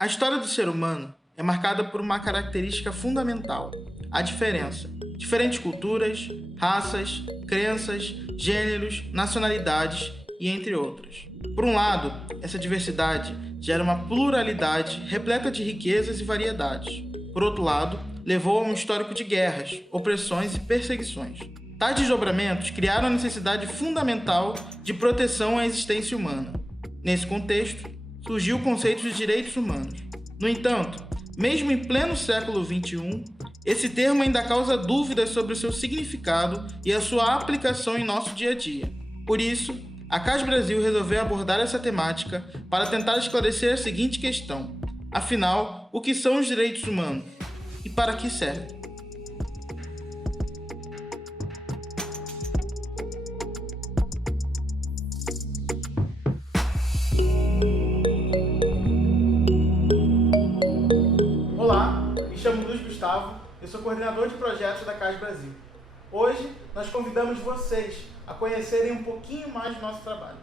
A história do ser humano é marcada por uma característica fundamental: a diferença. Diferentes culturas, raças, crenças, gêneros, nacionalidades e entre outras. Por um lado, essa diversidade gera uma pluralidade repleta de riquezas e variedades. Por outro lado, levou a um histórico de guerras, opressões e perseguições. Tais desdobramentos criaram a necessidade fundamental de proteção à existência humana. Nesse contexto, surgiu o conceito de direitos humanos. No entanto, mesmo em pleno século XXI, esse termo ainda causa dúvidas sobre o seu significado e a sua aplicação em nosso dia a dia. Por isso, a CAS Brasil resolveu abordar essa temática para tentar esclarecer a seguinte questão: afinal, o que são os direitos humanos e para que servem? Olá, me chamo Luiz Gustavo, eu sou coordenador de projetos da CAS Brasil. Hoje, nós convidamos vocês a conhecerem um pouquinho mais do nosso trabalho.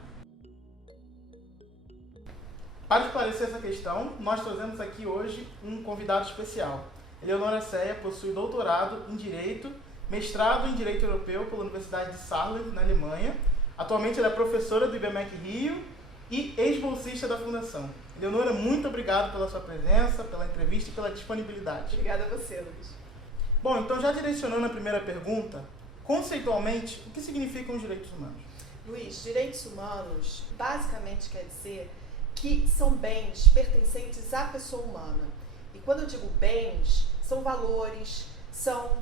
Para esclarecer essa questão, nós trazemos aqui hoje um convidado especial. Eleonora Ceia possui doutorado em Direito, mestrado em Direito Europeu pela Universidade de Saarland, na Alemanha. Atualmente ela é professora do IBMEC Rio e ex-bolsista da Fundação. Eleonora, muito obrigado pela sua presença, pela entrevista e pela disponibilidade. Obrigada a você, Luiz. Bom, então já direcionando a primeira pergunta, conceitualmente, o que significam os direitos humanos? Luiz, direitos humanos basicamente quer dizer que são bens pertencentes à pessoa humana. E quando eu digo bens, são valores, são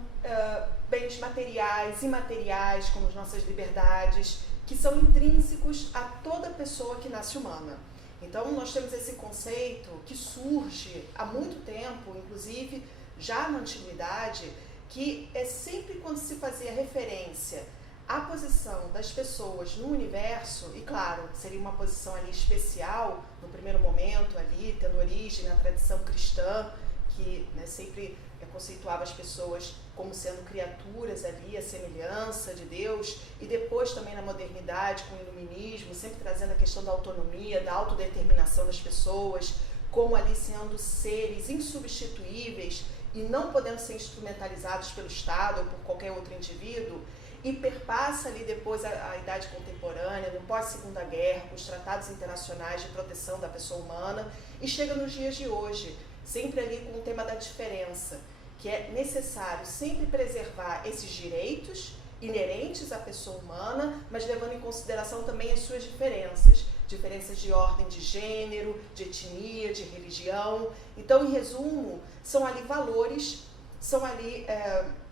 bens materiais, imateriais, como as nossas liberdades, que são intrínsecos a toda pessoa que nasce humana. Então, nós temos esse conceito que surge há muito tempo, inclusive já na antiguidade, que é sempre quando se fazia referência à posição das pessoas no universo, e claro, seria uma posição ali especial, no primeiro momento ali, tendo origem na tradição cristã, que sempre conceituava as pessoas como sendo criaturas ali, a semelhança de Deus, e depois também na modernidade, com o iluminismo, sempre trazendo a questão da autonomia, da autodeterminação das pessoas, como ali sendo seres insubstituíveis e não podendo ser instrumentalizados pelo Estado ou por qualquer outro indivíduo, e perpassa ali depois a idade contemporânea, no pós-segunda guerra, com os tratados internacionais de proteção da pessoa humana, e chega nos dias de hoje, sempre ali com o tema da diferença, que é necessário sempre preservar esses direitos inerentes à pessoa humana, mas levando em consideração também as suas diferenças de ordem de gênero, de etnia, de religião. Então, em resumo, são ali valores, são ali,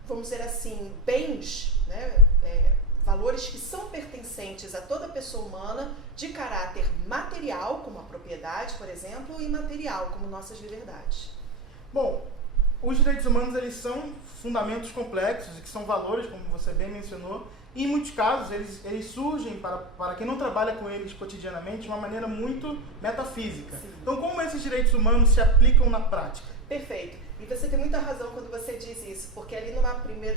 vamos dizer assim, bens, valores que são pertencentes a toda pessoa humana, de caráter material, como a propriedade, por exemplo, e imaterial, como nossas liberdades. Bom, os direitos humanos eles são fundamentos complexos, que são valores, como você bem mencionou, e em muitos casos eles surgem, para quem não trabalha com eles cotidianamente, de uma maneira muito metafísica. Sim. Então, como esses direitos humanos se aplicam na prática? Perfeito. E você tem muita razão quando você diz isso, porque ali no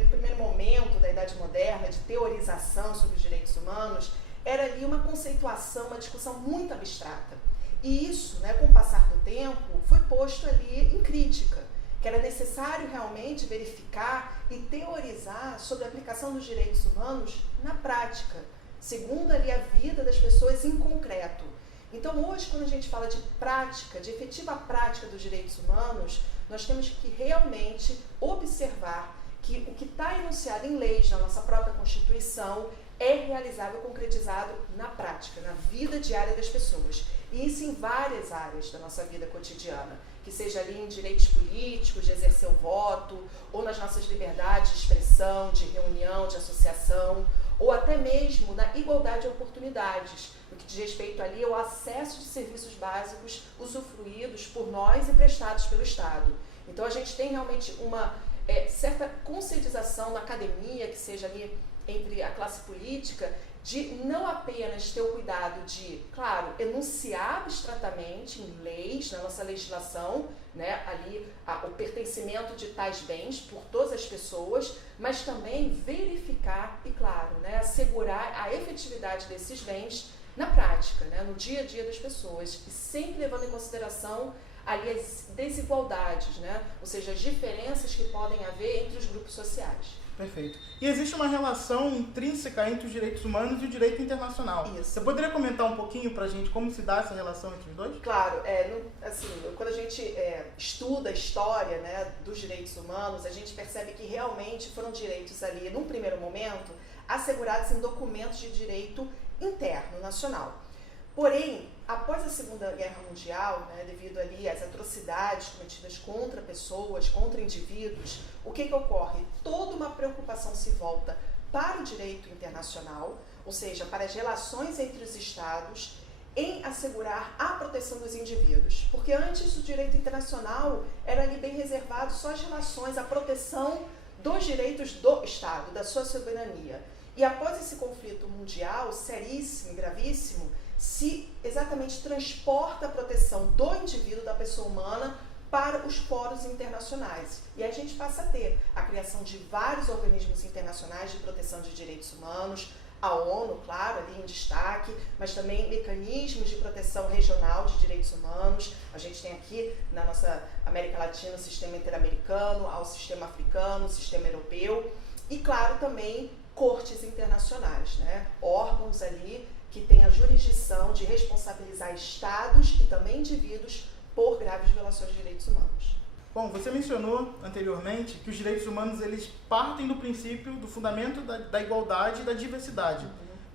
primeiro momento da Idade Moderna, de teorização sobre os direitos humanos, era ali uma conceituação, uma discussão muito abstrata. E isso, com o passar do tempo, foi posto ali em crítica, que era necessário realmente verificar e teorizar sobre a aplicação dos direitos humanos na prática, segundo ali a vida das pessoas em concreto. Então hoje, quando a gente fala de prática, de efetiva prática dos direitos humanos, nós temos que realmente observar que o que está enunciado em leis, na nossa própria Constituição, é realizável, concretizado na prática, na vida diária das pessoas. E isso em várias áreas da nossa vida cotidiana, que seja ali em direitos políticos, de exercer o voto, ou nas nossas liberdades de expressão, de reunião, de associação, ou até mesmo na igualdade de oportunidades, no que diz respeito ali ao acesso de serviços básicos usufruídos por nós e prestados pelo Estado. Então a gente tem realmente uma certa conscientização na academia, que seja ali entre a classe política, de não apenas ter o cuidado de, claro, enunciar abstratamente em leis, na nossa legislação, ali o pertencimento de tais bens por todas as pessoas, mas também verificar e, claro, assegurar a efetividade desses bens na prática, no dia a dia das pessoas, e sempre levando em consideração ali as desigualdades, né? Ou seja, as diferenças que podem haver entre os grupos sociais. Perfeito. E existe uma relação intrínseca entre os direitos humanos e o direito internacional. Isso. Você poderia comentar um pouquinho pra gente como se dá essa relação entre os dois? Claro, assim, quando a gente estuda a história, né, dos direitos humanos, a gente percebe que realmente foram direitos ali, num primeiro momento, assegurados em documentos de direito interno, nacional. Porém, após a Segunda Guerra Mundial, né, devido ali às atrocidades cometidas contra pessoas, contra indivíduos, o que ocorre? Toda uma preocupação se volta para o direito internacional, ou seja, para as relações entre os Estados, em assegurar a proteção dos indivíduos. Porque antes o direito internacional era ali bem reservado só às relações, à proteção dos direitos do Estado, da sua soberania. E após esse conflito mundial seríssimo e gravíssimo, se exatamente transporta a proteção do indivíduo, da pessoa humana, para os fóruns internacionais. E aí a gente passa a ter a criação de vários organismos internacionais de proteção de direitos humanos, a ONU, claro, ali em destaque, mas também mecanismos de proteção regional de direitos humanos. A gente tem aqui na nossa América Latina o sistema interamericano, ao sistema africano, o sistema europeu e, claro, também cortes internacionais, né? Órgãos ali que têm a jurisdição de responsabilizar estados e também indivíduos por graves violações de direitos humanos. Bom, você mencionou anteriormente que os direitos humanos eles partem do princípio, do fundamento da igualdade e da diversidade.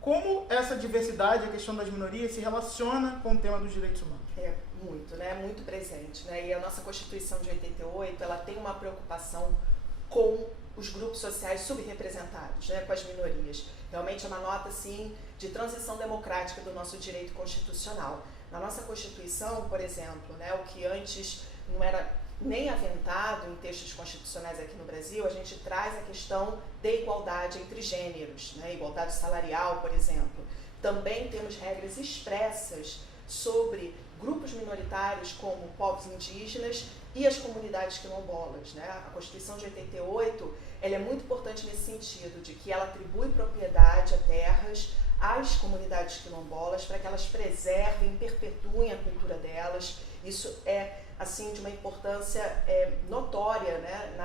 Como essa diversidade, a questão das minorias, se relaciona com o tema dos direitos humanos? Muito, né? Muito presente, né? E a nossa Constituição de 88, ela tem uma preocupação com os grupos sociais subrepresentados, né? Com as minorias. Realmente é uma nota, assim, de transição democrática do nosso direito constitucional. Na nossa Constituição, por exemplo, né, o que antes não era nem aventado em textos constitucionais aqui no Brasil, a gente traz a questão da igualdade entre gêneros, né, igualdade salarial, por exemplo. Também temos regras expressas sobre grupos minoritários como povos indígenas e as comunidades quilombolas, né? A Constituição de 88 ela é muito importante nesse sentido, de que ela atribui propriedade a terras às comunidades quilombolas para que elas preservem, perpetuem a cultura delas. Isso é assim de uma importância notória, né?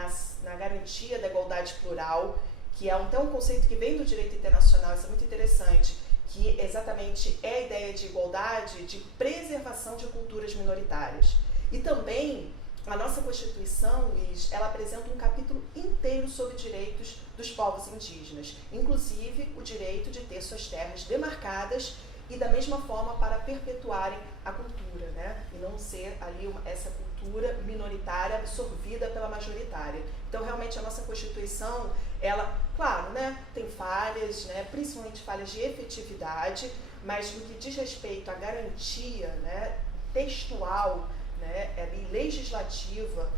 Na garantia da igualdade plural, que é até um conceito que vem do direito internacional, isso é muito interessante, que exatamente é a ideia de igualdade, de preservação de culturas minoritárias. E também a nossa Constituição, Luiz, ela apresenta um capítulo inteiro sobre direitos dos povos indígenas, inclusive o direito de ter suas terras demarcadas e da mesma forma para perpetuarem a cultura, né? E não ser ali essa cultura minoritária absorvida pela majoritária. Então, realmente, a nossa Constituição, ela, claro, né, tem falhas, né, principalmente falhas de efetividade, mas no que diz respeito à garantia, né, textual, né, e legislativa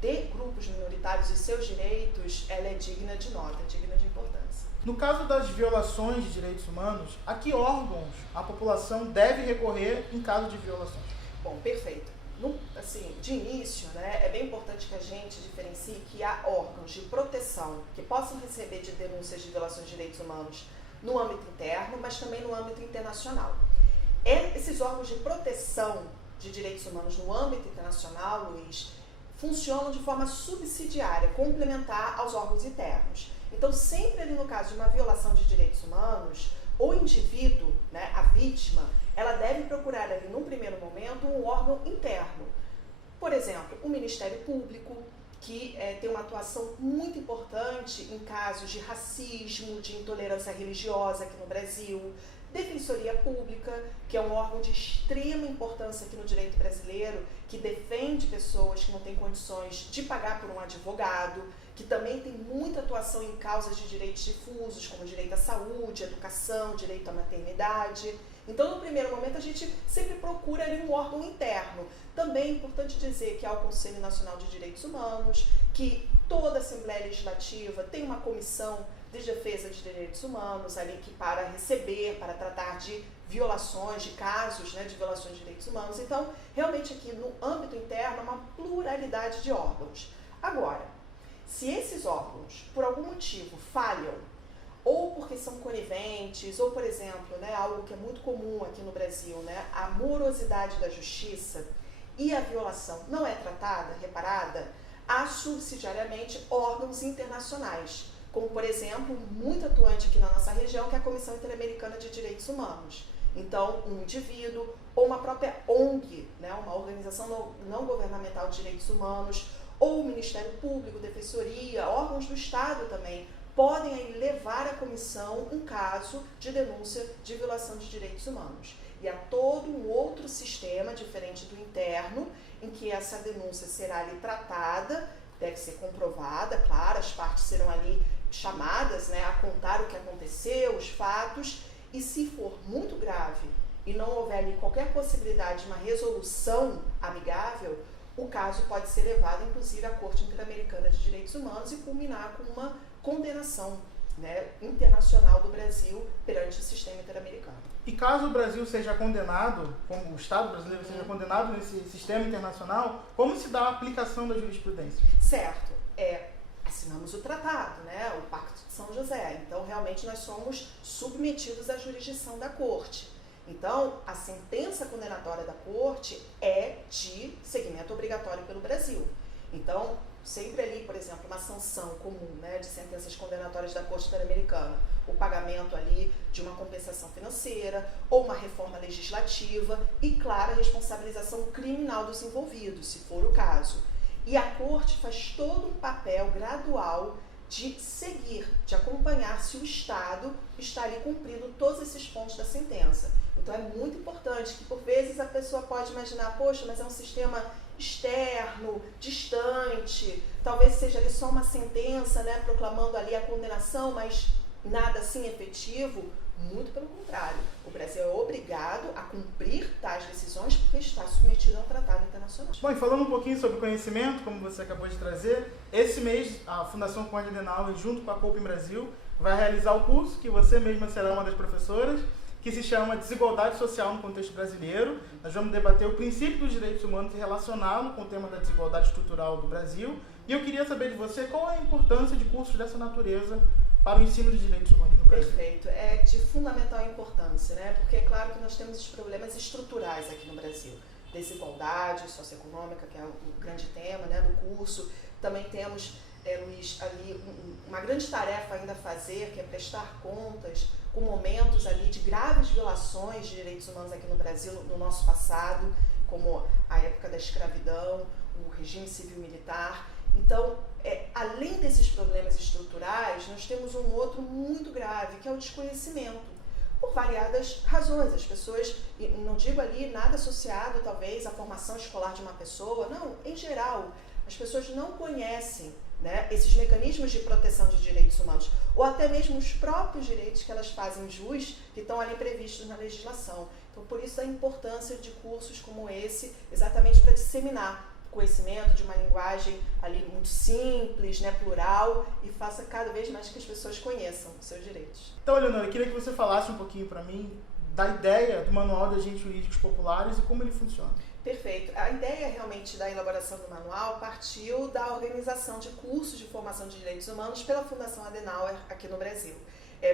de grupos minoritários e seus direitos, ela é digna de nota, digna de importância. No caso das violações de direitos humanos, a que órgãos a população deve recorrer em caso de violações? Bom, perfeito. Assim, de início, né, é bem importante que a gente diferencie que há órgãos de proteção que possam receber de denúncias de violações de direitos humanos no âmbito interno, mas também no âmbito internacional. Esses órgãos de proteção de direitos humanos no âmbito internacional, Luiz, funcionam de forma subsidiária, complementar aos órgãos internos. Então, sempre ali no caso de uma violação de direitos humanos, o indivíduo, né, a vítima, ela deve procurar ali, num primeiro momento, um órgão interno. Por exemplo, o Ministério Público, que tem uma atuação muito importante em casos de racismo, de intolerância religiosa aqui no Brasil. Defensoria Pública, que é um órgão de extrema importância aqui no direito brasileiro, que defende pessoas que não têm condições de pagar por um advogado, que também tem muita atuação em causas de direitos difusos, como direito à saúde, educação, direito à maternidade. Então, no primeiro momento, a gente sempre procura ali um órgão interno. Também é importante dizer que há o Conselho Nacional de Direitos Humanos, que toda a Assembleia Legislativa tem uma comissão de defesa de direitos humanos, ali que para receber, para tratar de violações, de casos, né, de violações de direitos humanos. Então, realmente aqui no âmbito interno, há uma pluralidade de órgãos. Agora, se esses órgãos, por algum motivo, falham, ou porque são coniventes, ou, por exemplo, né, algo que é muito comum aqui no Brasil, né, a morosidade da justiça, e a violação não é tratada, reparada, há subsidiariamente órgãos internacionais, como, por exemplo, muito atuante aqui na nossa região, que é a Comissão Interamericana de Direitos Humanos. Então, um indivíduo ou uma própria ONG, né, uma organização não governamental de direitos humanos, ou o Ministério Público, Defensoria, órgãos do Estado também, podem aí levar à comissão um caso de denúncia de violação de direitos humanos. E há todo um outro sistema, diferente do interno, em que essa denúncia será ali tratada, deve ser comprovada, claro, as partes serão ali chamadas, né, a contar o que aconteceu, os fatos, e se for muito grave e não houver ali qualquer possibilidade de uma resolução amigável, o caso pode ser levado, inclusive, à Corte Interamericana de Direitos Humanos e culminar com uma condenação, né, internacional do Brasil perante o sistema interamericano. E caso o Brasil seja condenado, como o Estado brasileiro seja condenado nesse sistema internacional, como se dá a aplicação da jurisprudência? Certo. Assinamos o tratado, né, o Pacto de São José. Então, realmente, nós somos submetidos à jurisdição da Corte. Então, a sentença condenatória da Corte é de seguimento obrigatório pelo Brasil. Então, sempre ali, por exemplo, uma sanção comum, né, de sentenças condenatórias da Corte Interamericana, o pagamento ali de uma compensação financeira ou uma reforma legislativa e, claro, a responsabilização criminal dos envolvidos, se for o caso. E a Corte faz todo um papel gradual de seguir, de acompanhar se o Estado está ali cumprindo todos esses pontos da sentença. Então é muito importante que, por vezes, a pessoa pode imaginar, poxa, mas é um sistema externo, distante, talvez seja ali só uma sentença, né, proclamando ali a condenação, mas nada assim efetivo. Muito pelo contrário, o Brasil é obrigado a cumprir tais decisões porque está submetido a um tratado internacional. Bom, e falando um pouquinho sobre conhecimento, como você acabou de trazer, esse mês a Fundação Conrad Adenauer, junto com a Cooper Brasil, vai realizar o curso, que você mesma será uma das professoras, que se chama Desigualdade Social no Contexto Brasileiro. Nós vamos debater o princípio dos direitos humanos e relacioná-lo com o tema da desigualdade estrutural do Brasil. E eu queria saber de você qual é a importância de cursos dessa natureza para o ensino de direitos humanos no Brasil. Perfeito. É de fundamental importância, né? Porque é claro que nós temos os problemas estruturais aqui no Brasil. Desigualdade socioeconômica, que é o grande tema, né, do curso. Também temos, Luiz, ali uma grande tarefa ainda a fazer, que é prestar contas com momentos ali de graves violações de direitos humanos aqui no Brasil, no nosso passado, como a época da escravidão, o regime civil-militar. Então, além desses problemas estruturais, nós temos um outro muito grave, que é o desconhecimento, por variadas razões. As pessoas, não digo ali nada associado talvez à formação escolar de uma pessoa, não, em geral, as pessoas não conhecem, né, esses mecanismos de proteção de direitos humanos, ou até mesmo os próprios direitos que elas fazem jus, que estão ali previstos na legislação. Então, por isso a importância de cursos como esse, exatamente para disseminar conhecimento de uma linguagem ali muito simples, né, plural, e faça cada vez mais que as pessoas conheçam os seus direitos. Então, Eleonora, eu queria que você falasse um pouquinho para mim da ideia do Manual de Agentes Jurídicos Populares e como ele funciona. Perfeito. A ideia realmente da elaboração do manual partiu da organização de cursos de formação de direitos humanos pela Fundação Adenauer aqui no Brasil.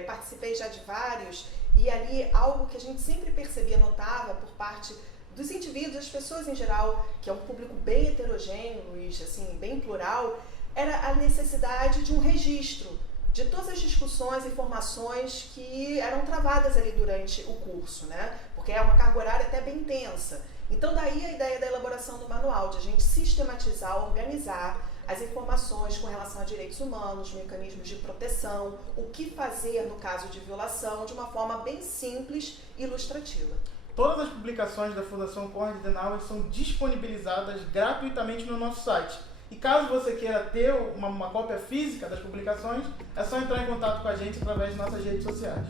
Participei já de vários e ali algo que a gente sempre percebia, notava por parte dos indivíduos, das pessoas em geral, que é um público bem heterogêneo, Luiz, assim, bem plural, era a necessidade de um registro de todas as discussões e informações que eram travadas ali durante o curso, né? Porque é uma carga horária até bem intensa. Então, daí a ideia da elaboração do manual, de a gente sistematizar, organizar as informações com relação a direitos humanos, mecanismos de proteção, o que fazer no caso de violação, de uma forma bem simples e ilustrativa. Todas as publicações da Fundação Conrad Adenauer são disponibilizadas gratuitamente no nosso site. E caso você queira ter uma cópia física das publicações, é só entrar em contato com a gente através de nossas redes sociais.